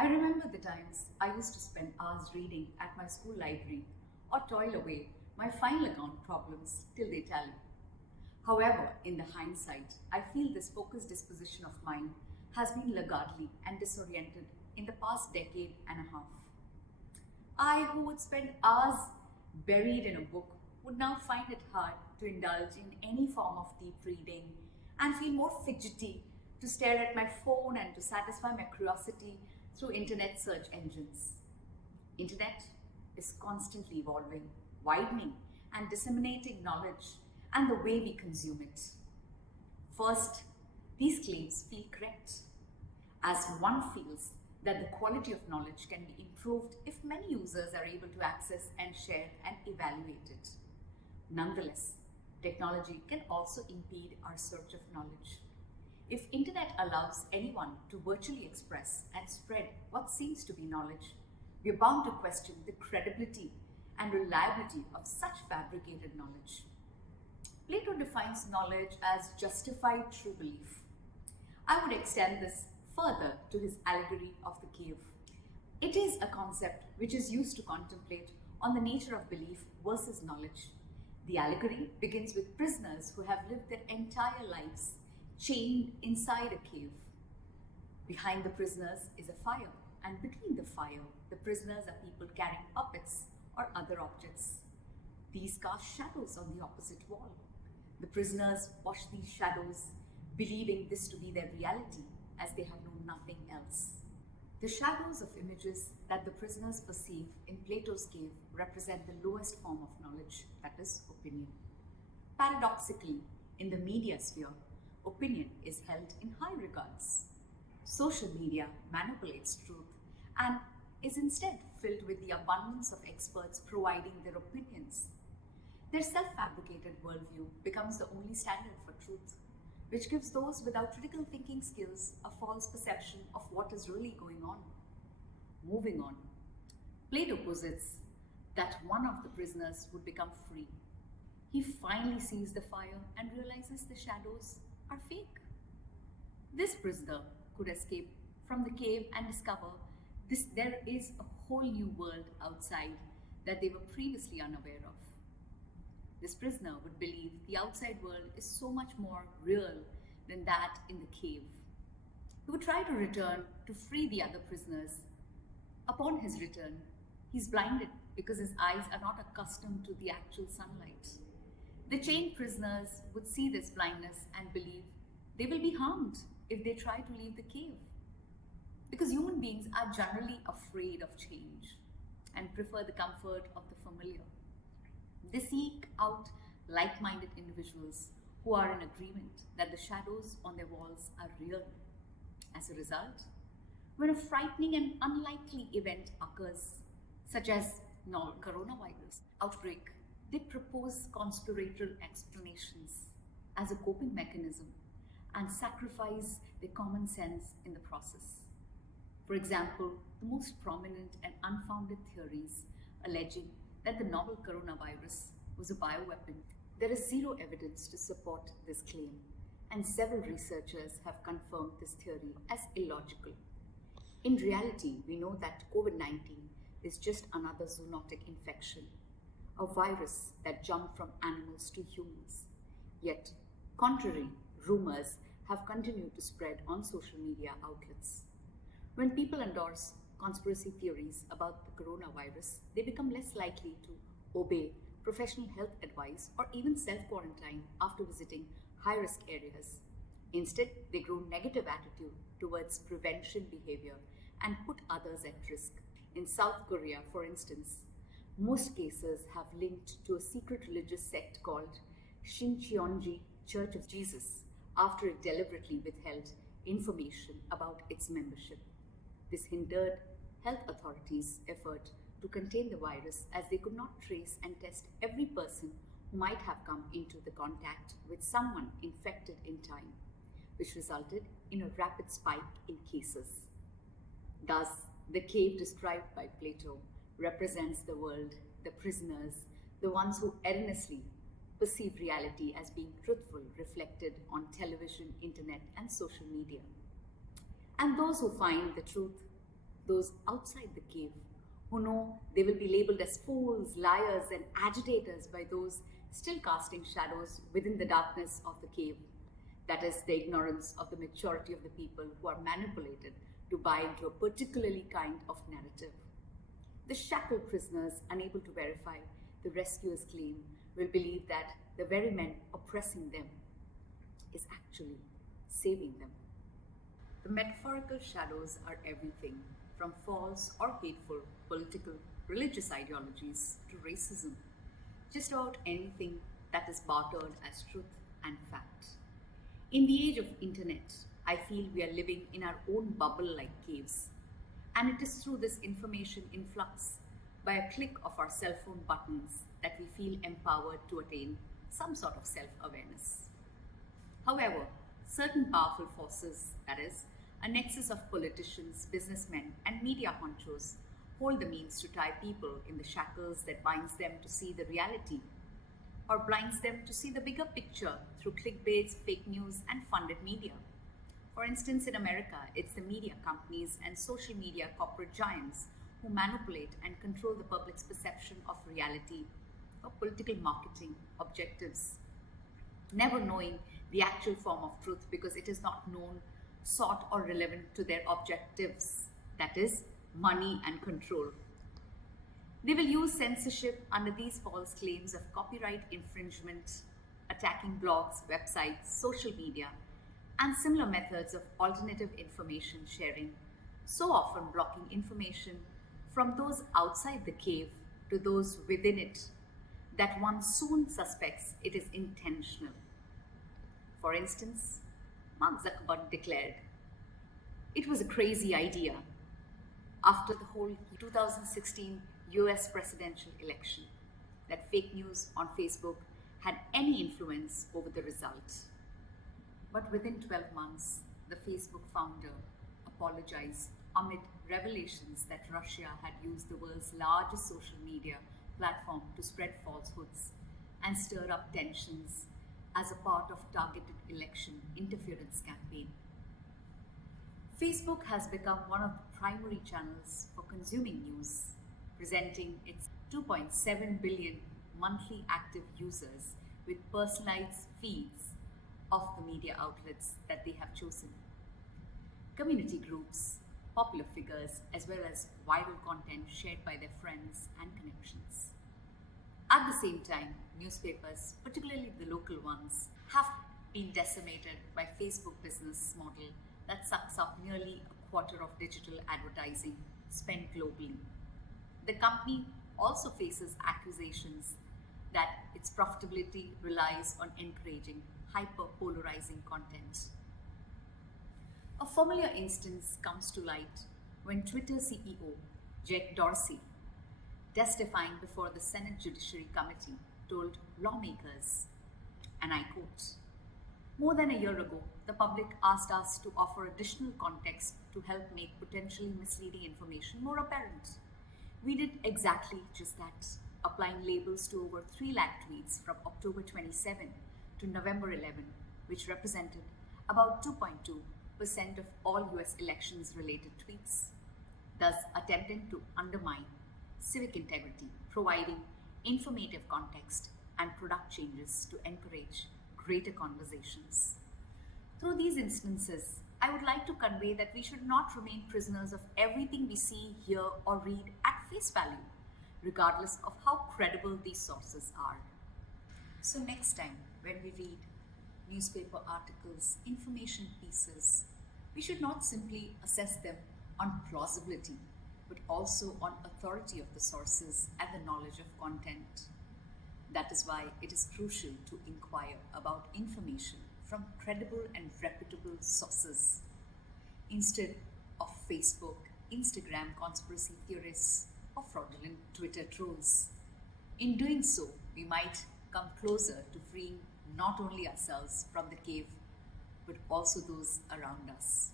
I remember the times I used to spend hours reading at my school library or toil away my final account problems till they tally. However, in the hindsight, I feel this focused disposition of mine has been laggardly and disoriented in the past decade and a half. I, who would spend hours buried in a book, would now find it hard to indulge in any form of deep reading and feel more fidgety to stare at my phone and to satisfy my curiosity through internet search engines. Internet is constantly evolving, widening and disseminating knowledge and the way we consume it. First, these claims feel correct, as one feels that the quality of knowledge can be improved if many users are able to access and share and evaluate it. Nonetheless, technology can also impede our search of knowledge. If internet allows anyone to virtually express and spread what seems to be knowledge, we are bound to question the credibility and reliability of such fabricated knowledge. Plato defines knowledge as justified true belief. I would extend this further to his allegory of the cave. It is a concept which is used to contemplate on the nature of belief versus knowledge. The allegory begins with prisoners who have lived their entire lives chained inside a cave. Behind the prisoners is a fire, and between the fire, the prisoners are people carrying puppets or other objects. These cast shadows on the opposite wall. The prisoners watch these shadows, believing this to be their reality, as they have known nothing else. The shadows of images that the prisoners perceive in Plato's cave represent the lowest form of knowledge, that is, opinion. Paradoxically, in the media sphere, opinion is held in high regards. Social media manipulates truth and is instead filled with the abundance of experts providing their opinions. Their self-fabricated worldview becomes the only standard for truth, which gives those without critical thinking skills a false perception of what is really going on. Moving on, Plato posits that one of the prisoners would become free. He finally sees the fire and realizes the shadows are fake. This prisoner could escape from the cave and discover there is a whole new world outside that they were previously unaware of. This prisoner would believe the outside world is so much more real than that in the cave. He would try to return to free the other prisoners. Upon his return, he's blinded because his eyes are not accustomed to the actual sunlight. The chained prisoners would see this blindness and believe they will be harmed if they try to leave the cave. Because human beings are generally afraid of change and prefer the comfort of the familiar. They seek out like-minded individuals who are in agreement that the shadows on their walls are real. As a result, when a frightening and unlikely event occurs, such as novel coronavirus outbreak, they propose conspiratorial explanations as a coping mechanism and sacrifice their common sense in the process. For example, the most prominent and unfounded theories alleging that the novel coronavirus was a bioweapon. There is zero evidence to support this claim, and several researchers have confirmed this theory as illogical. In reality, we know that COVID-19 is just another zoonotic infection, a virus that jumped from animals to humans. Yet, contrary rumors have continued to spread on social media outlets. When people endorse conspiracy theories about the coronavirus, they become less likely to obey professional health advice or even self-quarantine after visiting high-risk areas. Instead, they grow negative attitude towards prevention behavior and put others at risk. In South Korea, for instance, most cases have linked to a secret religious sect called Shincheonji Church of Jesus after it deliberately withheld information about its membership. This hindered health authorities' effort to contain the virus, as they could not trace and test every person who might have come into the contact with someone infected in time, which resulted in a rapid spike in cases. Thus, the cave described by Plato represents the world, the prisoners, the ones who erroneously perceive reality as being truthful, reflected on television, internet, and social media. And those who find the truth, those outside the cave, who know they will be labeled as fools, liars, and agitators by those still casting shadows within the darkness of the cave. That is, the ignorance of the majority of the people who are manipulated to buy into a particularly kind of narrative. The shackled prisoners, unable to verify the rescuer's claim, will believe that the very men oppressing them is actually saving them. The metaphorical shadows are everything from false or hateful political, religious ideologies to racism. Just about anything that is bartered as truth and fact. In the age of internet, I feel we are living in our own bubble-like caves. And it is through this information influx, by a click of our cell phone buttons, that we feel empowered to attain some sort of self-awareness. However, certain powerful forces, that is, a nexus of politicians, businessmen, and media honchos, hold the means to tie people in the shackles that binds them to see the reality, or blinds them to see the bigger picture through clickbaits, fake news, and funded media. For instance, in America, it's the media companies and social media corporate giants who manipulate and control the public's perception of reality or political marketing objectives, never knowing the actual form of truth because it is not known, sought, or relevant to their objectives, that is, money and control. They will use censorship under these false claims of copyright infringement, attacking blogs, websites, social media, and similar methods of alternative information sharing, so often blocking information from those outside the cave to those within it, that one soon suspects it is intentional. For instance, Mark Zuckerberg declared, "It was a crazy idea," after the whole 2016 US presidential election, that fake news on Facebook had any influence over the result. But within 12 months, the Facebook founder apologized amid revelations that Russia had used the world's largest social media platform to spread falsehoods and stir up tensions as a part of targeted election interference campaign. Facebook has become one of the primary channels for consuming news, presenting its 2.7 billion monthly active users with personalized feeds of the media outlets that they have chosen. Community groups, popular figures, as well as viral content shared by their friends and connections. At the same time, newspapers, particularly the local ones, have been decimated by Facebook business model that sucks up nearly a quarter of digital advertising spent globally. The company also faces accusations that its profitability relies on encouraging hyper-polarizing content. A familiar instance comes to light when Twitter CEO Jack Dorsey, testifying before the Senate Judiciary Committee, told lawmakers, and I quote, "More than a year ago, the public asked us to offer additional context to help make potentially misleading information more apparent. We did exactly just that, applying labels to over 3 lakh tweets from October 27 to November 11, which represented about 2.2% of all US elections related tweets, thus attempting to undermine civic integrity, providing informative context and product changes to encourage greater conversations." Through these instances, I would like to convey that we should not remain prisoners of everything we see, hear, or read at face value, regardless of how credible these sources are. So next time, when we read newspaper articles, information pieces, we should not simply assess them on plausibility, but also on authority of the sources and the knowledge of content. That is why it is crucial to inquire about information from credible and reputable sources, instead of Facebook, Instagram conspiracy theorists, or fraudulent Twitter trolls. In doing so, we might come closer to freeing not only ourselves from the cave, but also those around us.